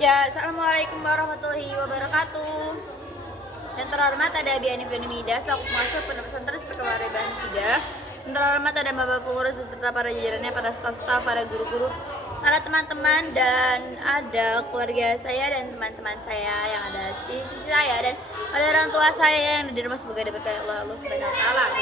Ya, assalamualaikum warahmatullahi wabarakatuh. Yang terhormat ada Abi Anif dan Mida, selaku penguasa Pondok Pesantren Perkembangan Rebahan Fida. Yang terhormat ada Bapak Pengurus beserta para jajarannya, para staf-staf, para guru-guru, para teman-teman, dan ada keluarga saya dan teman-teman saya yang ada di sisi saya, dan ada orang tua saya yang ada di rumah. Semoga diberkahi Allah Subhanahu wa taala.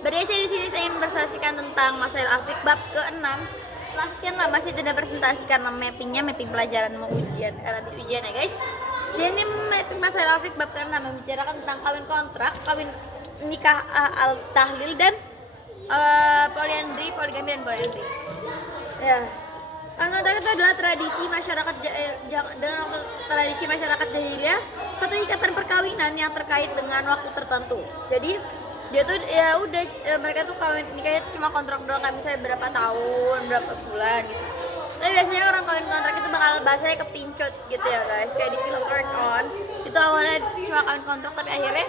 Berdiri di sini saya ingin bersaksikan tentang Masail Afik bab ke-6. Setelah sekian lama saya tidak presentasikan mapping pelajaran mau ujian, habis ujian ya guys. Jadi ini mapping Masail Afik bab ke-6 membicarakan tentang kawin kontrak, kawin nikah al-tahlil, dan poliandri, poligami, dan poliandri. Ya. Kawin kontrak itu adalah tradisi masyarakat tradisi masyarakat jahiliyah, suatu ikatan perkawinan yang terkait dengan waktu tertentu. Jadi dia tuh ya udah mereka tuh kawin nikahnya tuh cuma kontrak doang, nggak bisa berapa tahun, berapa bulan gitu. Tapi biasanya orang kawin kontrak itu bakal bahasanya kepincut gitu ya guys, kayak di film Turn On. Itu awalnya cuma kawin kontrak tapi akhirnya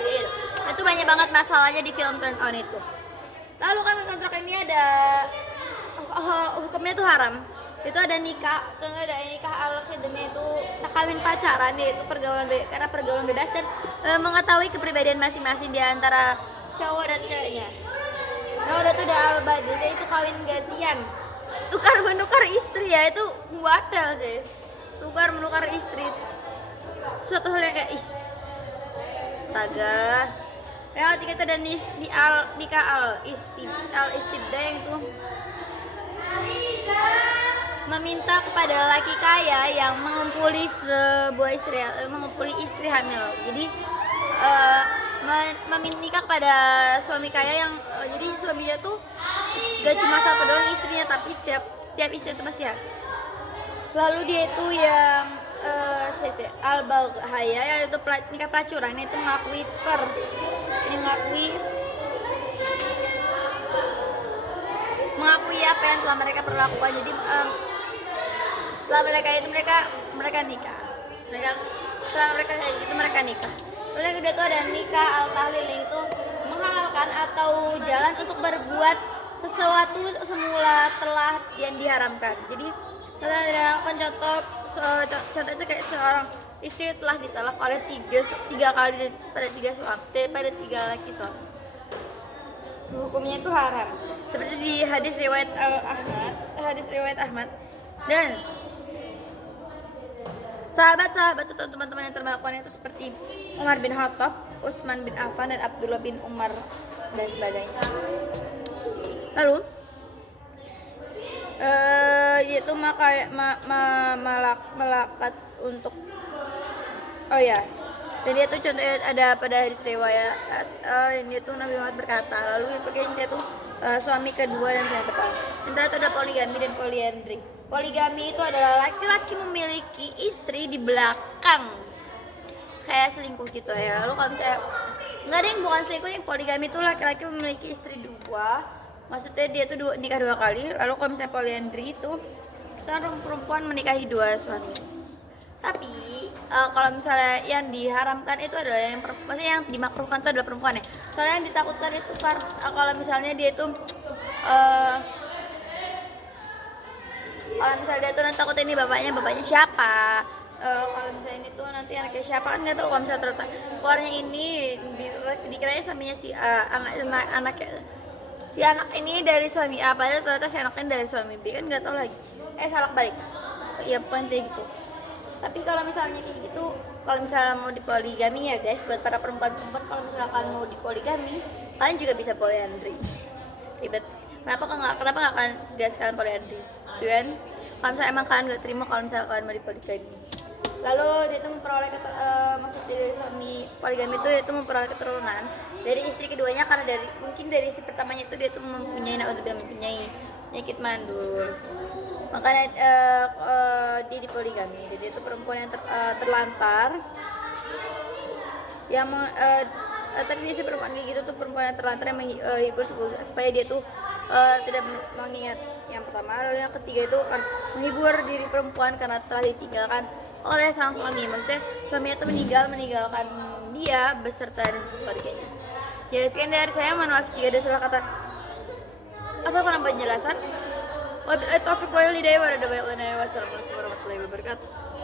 gitu. Itu banyak banget masalahnya di film Turn On itu. Lalu kawin kontrak ini ada hukumnya tuh haram. Itu ada nikah, contohnya ada nikah al-khidmah, itu kawin pacaran, yaitu karena pergaulan bebas dan mengetahui kepribadian masing-masing di antara cowok dan ceweknya. Nah udah tuh ada al-badl, itu kawin gantian, tukar menukar istri, ya itu wadal sih, tukar menukar istri, suatu hal yang kayak astaga. Yang ketiga itu ada nikah al-istibda, yang itu meminta kepada laki kaya yang mengumpuli mengumpuli istri hamil. Jadi meminta kepada suami kaya yang jadi suaminya tuh gak cuma satu doang istrinya, tapi setiap istri itu pasti ada. Lalu dia itu yang al-balghaya, yang itu nikah pelacuran, itu mengakui apa yang telah mereka perlakukan. Jadi setelah mereka nikah, setelah mereka kayak gitu mereka nikah. Lalu yang kedua itu ada nikah al-tahlil, itu menghalalkan atau jalan untuk berbuat sesuatu semula telah yang diharamkan. Jadi dalam contoh itu kayak seorang istri telah ditalak oleh tiga kali pada tiga laki suami. Hukumnya itu haram. Seperti di hadis riwayat Ahmad, dan sahabat-sahabat atau teman-teman yang termakan itu seperti Umar bin Khattab, Utsman bin Affan, dan Abdullah bin Umar dan sebagainya. Lalu yaitu malakat untuk dan dia tuh contohnya ada pada hadis riwayat ini tuh Nabi Muhammad berkata, lalu yang dia tuh suami kedua dan suami pertama. Antara itu ada poligami dan poliandri. Poligami itu adalah laki-laki memiliki istri di belakang, kayak selingkuh gitu ya. Lalu kalau misalnya nggak ada yang bukan selingkuh, yang poligami itu laki-laki memiliki istri dua, maksudnya dia tuh nikah dua kali. Lalu kalau misalnya poliandri itu perempuan menikahi dua suami. Tapi kalau misalnya yang diharamkan itu adalah maksudnya yang dimakruhkan itu adalah perempuan ya. Soalnya yang ditakutkan itu kalau misalnya dia itu kalau misalnya dia tuh nanti takut ini bapaknya siapa, kalau misalnya ini tuh nanti anaknya siapa, kan nggak tahu. Kalau misalnya ternyata keluarnya ini dikiranya suaminya si anak ini dari suami A, padahal ternyata si anaknya dari suami B, kan nggak tahu lagi. Salah balik. Ya bukan kayak gitu. Tapi kalau misalnya kayak gitu, kalau misalnya mau dipoligami ya guys, buat para perempuan-perempuan, kalau misalkan mau dipoligami, kalian juga bisa poliandri. Kenapa nggak kalian sekalian poliandri? Kan? Kalau misalnya emang kalian nggak terima kalau misalnya kalian mau dipoligami. Lalu dia itu memperoleh maksud dari suami poligami itu memperoleh keturunan dari istri keduanya, karena mungkin dari istri pertamanya itu dia tuh mempunyai penyakit mandul. Makanya dia dipoligami. Jadi itu perempuan yang terlantar yang tapi biasanya perempuan kayak gitu tuh perempuan yang terlantar yang menghibur supaya dia tuh tidak mengingat yang pertama. Lalu yang ketiga itu kan menghibur diri perempuan karena telah ditinggalkan oleh sang suami, maksudnya suaminya itu meninggalkan dia beserta dengan keluarganya. Ya sekian dari saya, mohon maaf jika ada salah kata atau kurang penjelasan. Wabillahi taufiq wal hidayah. Wassalamualaikum warahmatullahi wabarakatuh.